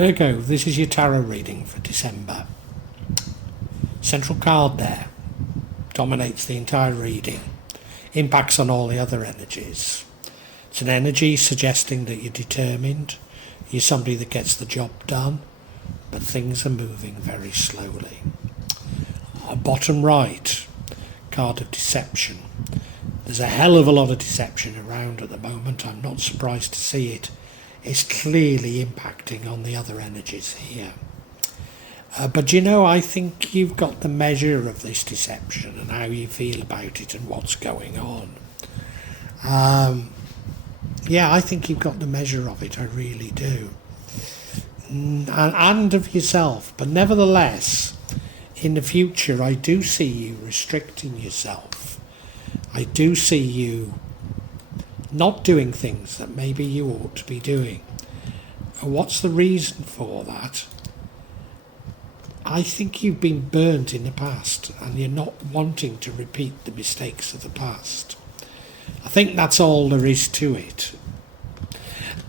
Virgo, this is your tarot reading for December. Central card there dominates the entire reading, impacts on all the other energies. It's an energy suggesting that you're determined, you're somebody that gets the job done, but things are moving very slowly. Bottom right, card of deception. There's a hell of a lot of deception around at the moment. I'm not surprised to see it. It's clearly impacting on the other energies here. But you know, I think you've got the measure of this deception and how you feel about it and what's going on. Yeah, I think you've got the measure of it, I really do. And of yourself, but nevertheless, in the future, I do see you restricting yourself. I do see you not doing things that maybe you ought to be doing. And what's the reason for that? I think you've been burnt in the past and you're not wanting to repeat the mistakes of the past. I think that's all there is to it.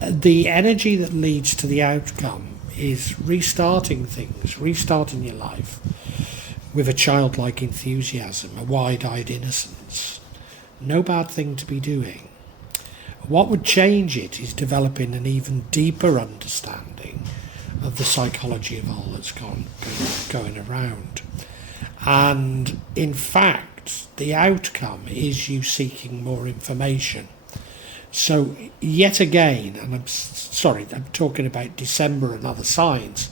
The energy that leads to the outcome is restarting things, restarting your life with a childlike enthusiasm, a wide-eyed innocence. No bad thing to be doing. What would change it is developing an even deeper understanding of the psychology of all that's going around. And in fact, the outcome is you seeking more information. So yet again, and I'm talking about December and other signs,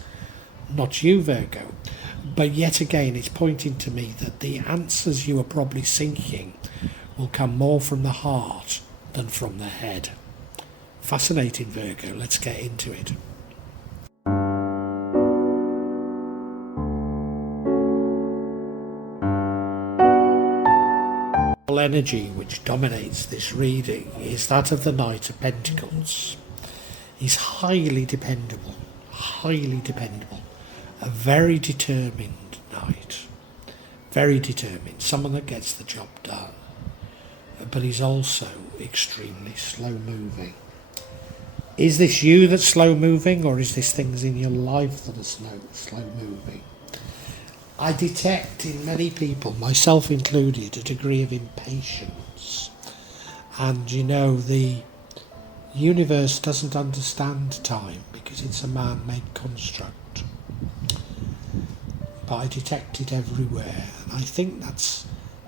not you, Virgo, but yet again it's pointing to me that the answers you are probably seeking will come more from the heart than from the head. Fascinating, Virgo. Let's get into it. Energy which dominates this reading is that of the Knight of Pentacles. He's highly dependable, a very determined knight, very determined, someone that gets the job done, but he's also extremely slow moving. Is this you that's slow moving, or is this things in your life that are slow moving? I detect in many people, myself included, a degree of impatience. And you know, the universe doesn't understand time because it's a man-made construct. But I detect it everywhere. And I think that's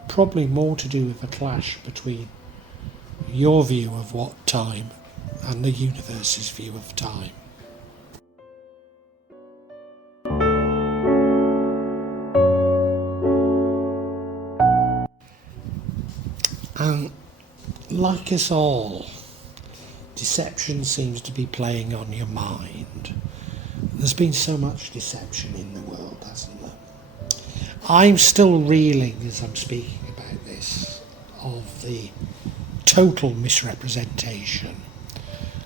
probably more to do with a clash between your view of what time and the universe's view of time. And like us all, deception seems to be playing on your mind. There's been so much deception in the world, hasn't there? I'm still reeling as I'm speaking about this of the total misrepresentation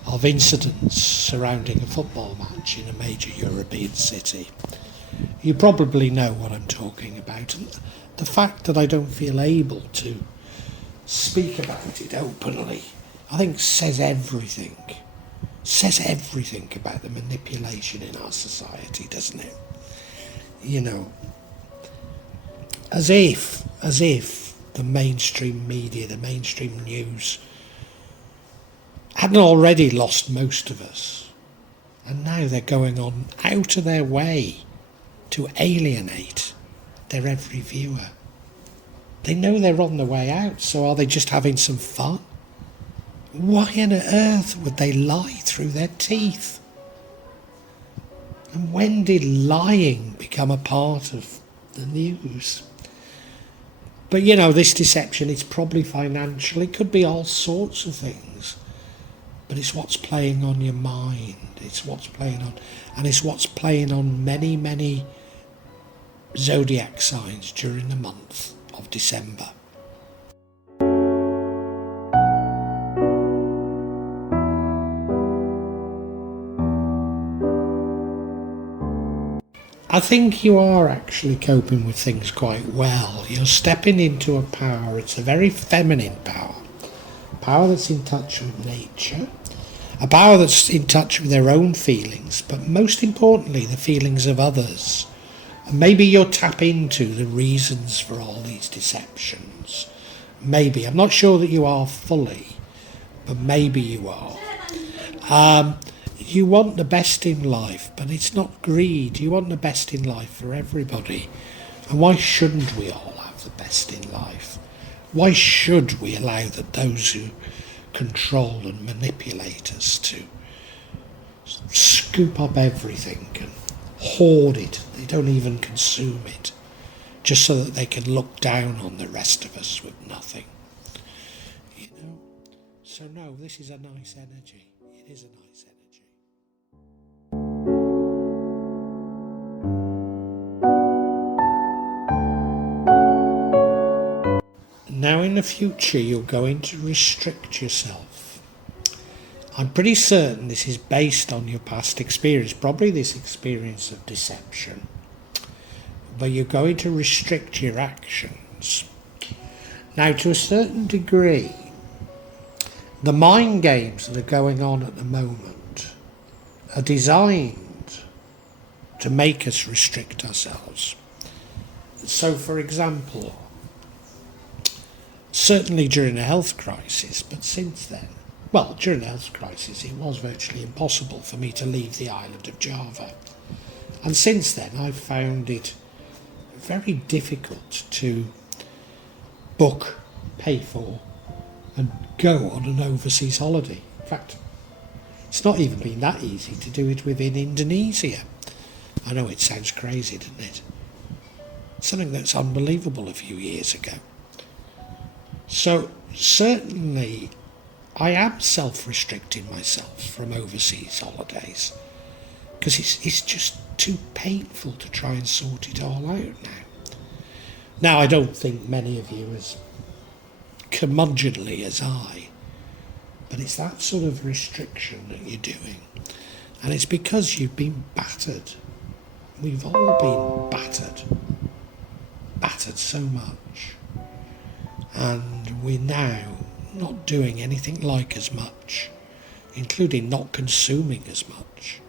of incidents surrounding a football match in a major European city. You probably know what I'm talking about, and the fact that I don't feel able to speak about it openly, I think says everything about the manipulation in our society, doesn't it? You know, as if the mainstream media, the mainstream news hadn't already lost most of us, and now they're going on out of their way to alienate their every viewer. They know they're on the way out, so are they just having some fun? Why on earth would they lie through their teeth? And when did lying become a part of the news? But you know, this deception, it's probably financial, it could be all sorts of things. But it's what's playing on your mind, it's what's playing on, and it's what's playing on many, many zodiac signs during the month of December. I think you are actually coping with things quite well. You're stepping into a power, it's a very feminine power that's in touch with nature, A power that's in touch with their own feelings, but most importantly, the feelings of others. And maybe you'll tap into the reasons for all these deceptions. Maybe. I'm not sure that you are fully, but maybe you are. You want the best in life, but it's not greed. You want the best in life for everybody. And why shouldn't we all have the best in life? Why should we allow that those who control and manipulate us to scoop up everything and hoard it? They don't even consume it, just so that they can look down on the rest of us with nothing. You know? So no, this is a nice energy. It is a nice energy. Now in the future you're going to restrict yourself. I'm pretty certain this is based on your past experience, probably this experience of deception. But you're going to restrict your actions. Now to a certain degree, the mind games that are going on at the moment are designed to make us restrict ourselves. So for example, certainly during the health crisis, but since then, well, during the health crisis it was virtually impossible for me to leave the island of Java. And since then I've found it very difficult to book, pay for and go on an overseas holiday. In fact, it's not even been that easy to do it within Indonesia. I know it sounds crazy, doesn't it? Something that's unbelievable a few years ago. So certainly I am self-restricting myself from overseas holidays because it's just too painful to try and sort it all out now. Now I don't think many of you as curmudgeonly as I, but it's that sort of restriction that you're doing, and it's because you've been battered. We've all been battered so much. And we're now not doing anything like as much, including not consuming as much.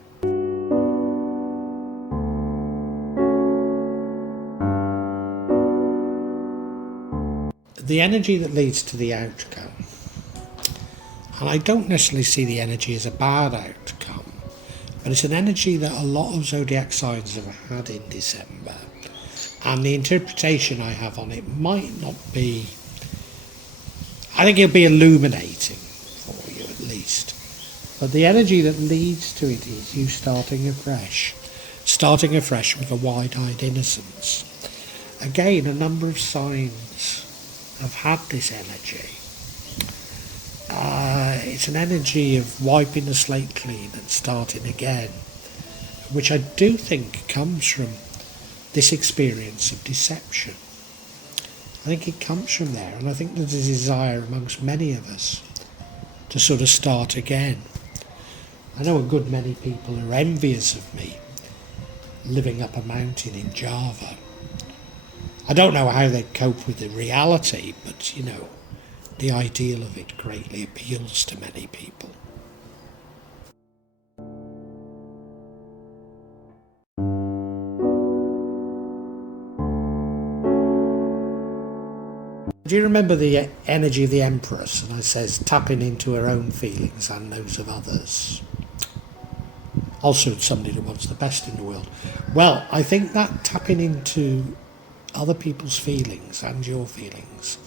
The energy that leads to the outcome, and I don't necessarily see the energy as a bad outcome, but it's an energy that a lot of zodiac signs have had in December, and the interpretation I have on it might not be, I think it'll be illuminating for you at least. But the energy that leads to it is you starting afresh with a wide-eyed innocence. Again, a number of signs have had this energy. It's an energy of wiping the slate clean and starting again, which I do think comes from this experience of deception. I think it comes from there, and I think there's a desire amongst many of us to sort of start again. I know a good many people are envious of me living up a mountain in Java. I don't know how they cope with the reality, but you know, the ideal of it greatly appeals to many people. Do you remember the energy of the Empress? And I says tapping into her own feelings and those of others. Also somebody that wants the best in the world. Well, I think that tapping into other people's feelings and your feelings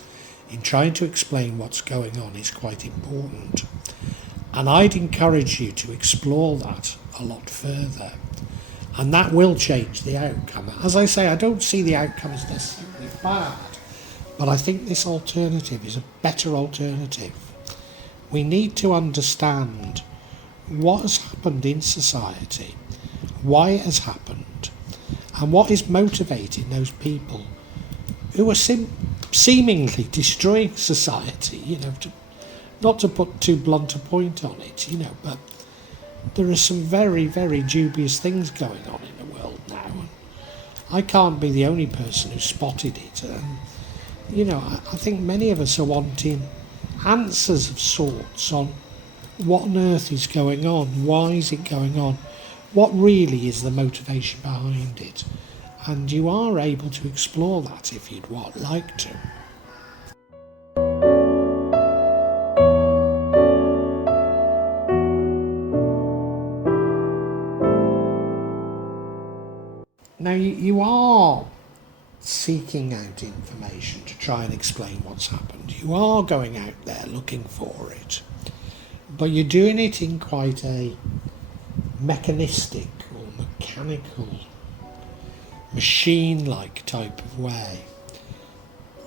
in trying to explain what's going on is quite important. And I'd encourage you to explore that a lot further. And that will change the outcome. As I say, I don't see the outcome as necessarily bad. But I think this alternative is a better alternative. We need to understand what has happened in society, why it has happened, and what is motivating those people who are seemingly destroying society, you know, not to put too blunt a point on it, you know, but there are some very, very dubious things going on in the world now. And I can't be the only person who spotted it. And, you know, I think many of us are wanting answers of sorts on What on earth is going on? Why is it going on? What really is the motivation behind it? And you are able to explore that if you'd like to. Now you are seeking out information to try and explain what's happened. You are going out there looking for it. But you're doing it in quite a mechanistic or mechanical, machine-like type of way.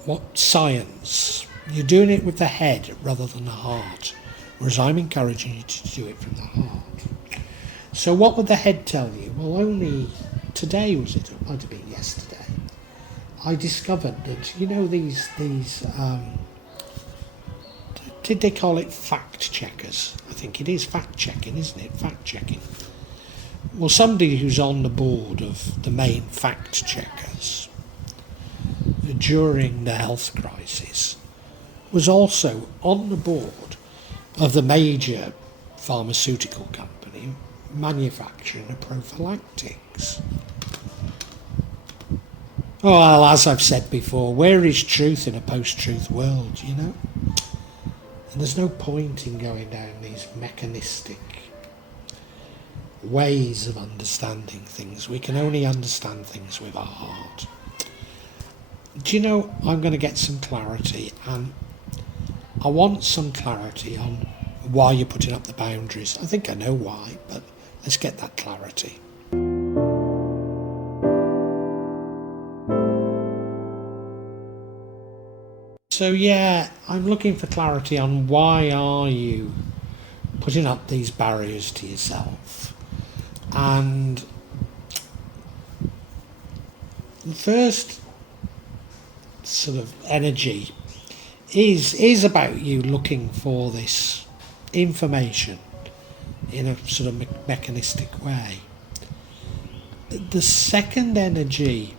What science? You're doing it with the head rather than the heart, whereas I'm encouraging you to do it from the heart. So what would the head tell you? Well, only today was it? It might have been yesterday. I discovered that, these did they call it fact checkers? I think it is fact checking, isn't it? Fact checking. Well, somebody who's on the board of the main fact checkers during the health crisis was also on the board of the major pharmaceutical company manufacturing the prophylactics. Oh, well, as I've said before, where is truth in a post-truth world, And there's no point in going down these mechanistic ways of understanding things. We can only understand things with our heart. Do you know, I'm going to get some clarity, and I want some clarity on why you're putting up the boundaries. I think I know why, but let's get that clarity. So yeah, I'm looking for clarity on why are you putting up these barriers to yourself. And the first sort of energy is about you looking for this information in a sort of mechanistic way. The second energy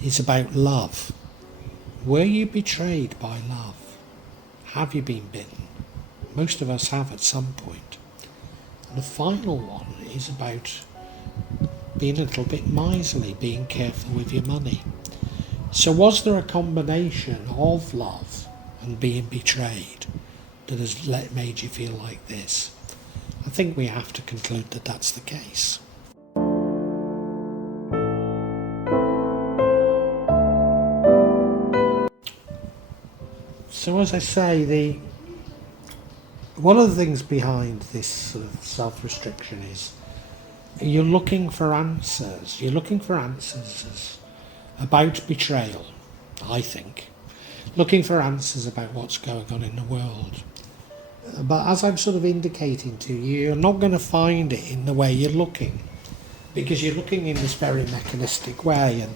is about love. Were you betrayed by love? Have you been bitten? Most of us have at some point. And the final one is about being a little bit miserly, being careful with your money. So was there a combination of love and being betrayed that has made you feel like this? I think we have to conclude that that's the case. So as I say, one of the things behind this sort of self-restriction is you're looking for answers. You're looking for answers about betrayal, I think. Looking for answers about what's going on in the world. But as I'm sort of indicating to you, you're not going to find it in the way you're looking, because you're looking in this very mechanistic way. And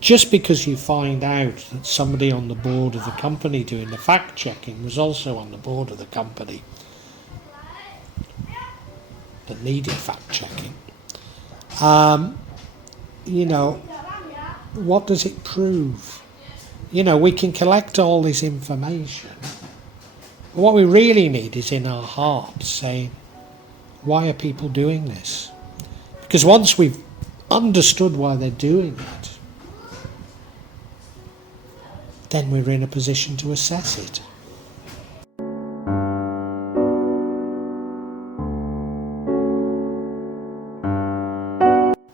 just because you find out that somebody on the board of the company doing the fact checking was also on the board of the company that needed fact checking, what does it prove? We can collect all this information. What we really need is in our hearts saying, why are people doing this? Because once we've understood why they're doing it, then we're in a position to assess it.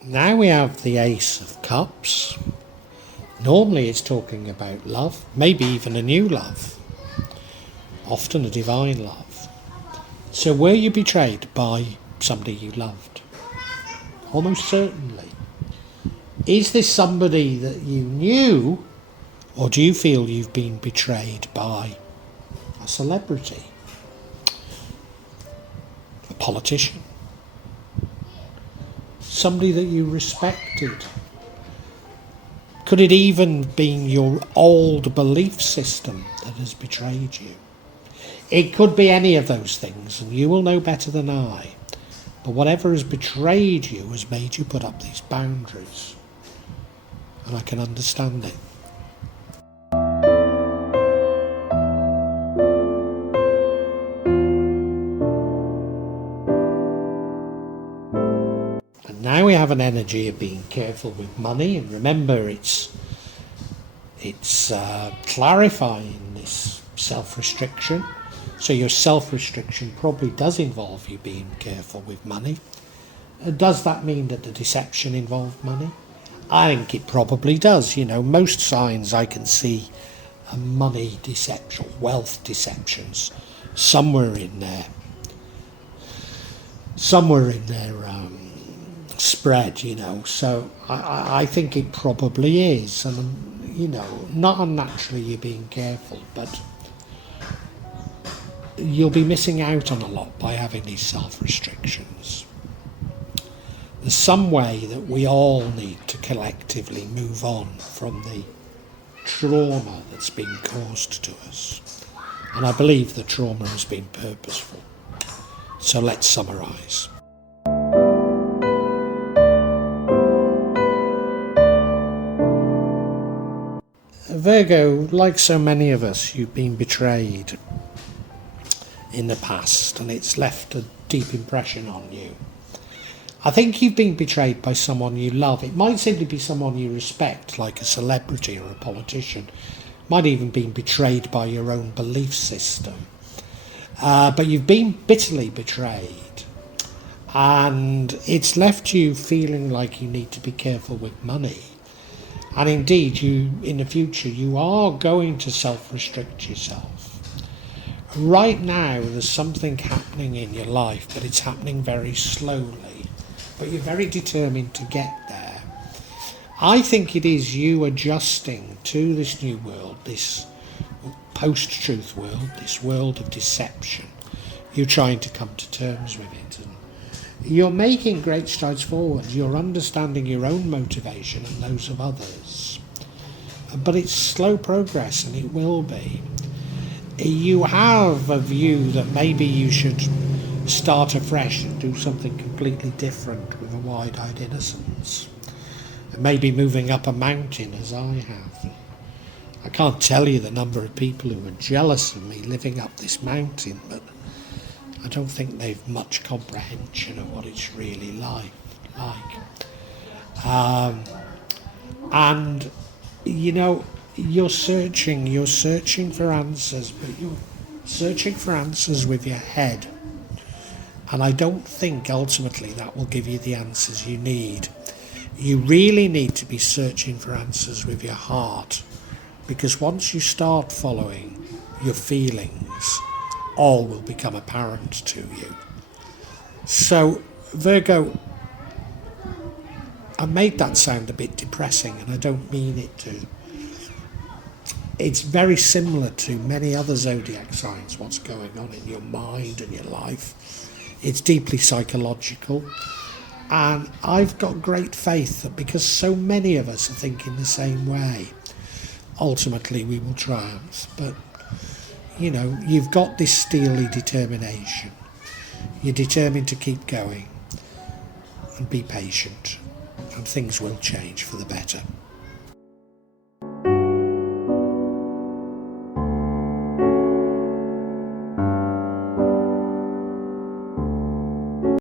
Now we have the Ace of Cups. Normally it's talking about love, maybe even a new love, often a divine love. So were you betrayed by somebody you loved? Almost certainly. Is this somebody that you knew, or do you feel you've been betrayed by a celebrity, a politician, somebody that you respected? Could it even been your old belief system that has betrayed you? It could be any of those things, and you will know better than I. But whatever has betrayed you has made you put up these boundaries. And I can understand it. have an energy of being careful with money, and remember it's clarifying this self-restriction. So your self-restriction probably does involve you being careful with money. Does that mean that the deception involved money? I think it probably does. Most signs I can see money deception, wealth deceptions somewhere in there spread, so I think it probably is, and not unnaturally you're being careful, but you'll be missing out on a lot by having these self-restrictions. There's some way that we all need to collectively move on from the trauma that's been caused to us, and I believe the trauma has been purposeful. So let's summarise. Virgo, like so many of us, you've been betrayed in the past, and it's left a deep impression on you. I think you've been betrayed by someone you love. It might simply be someone you respect, like a celebrity or a politician. It might even been betrayed by your own belief system. But you've been bitterly betrayed, and it's left you feeling like you need to be careful with money. And indeed, in the future, you are going to self-restrict yourself. Right now, there's something happening in your life, but it's happening very slowly. But you're very determined to get there. I think it is you adjusting to this new world, this post-truth world, this world of deception. You're trying to come to terms with it, and you're making great strides forward. You're understanding your own motivation and those of others. But it's slow progress, and it will be. You have a view that maybe you should start afresh and do something completely different with a wide-eyed innocence. And maybe moving up a mountain as I have. I can't tell you the number of people who are jealous of me living up this mountain, but I don't think they've much comprehension of what it's really like. And you're searching for answers, but you're searching for answers with your head. And I don't think ultimately that will give you the answers you need. You really need to be searching for answers with your heart, because once you start following your feelings, all will become apparent to you. So, Virgo, I made that sound a bit depressing, and I don't mean it to. It's very similar to many other zodiac signs, what's going on in your mind and your life. It's deeply psychological, and I've got great faith that because so many of us are thinking the same way, ultimately we will triumph. But you've got this steely determination. You're determined to keep going and be patient, and things will change for the better.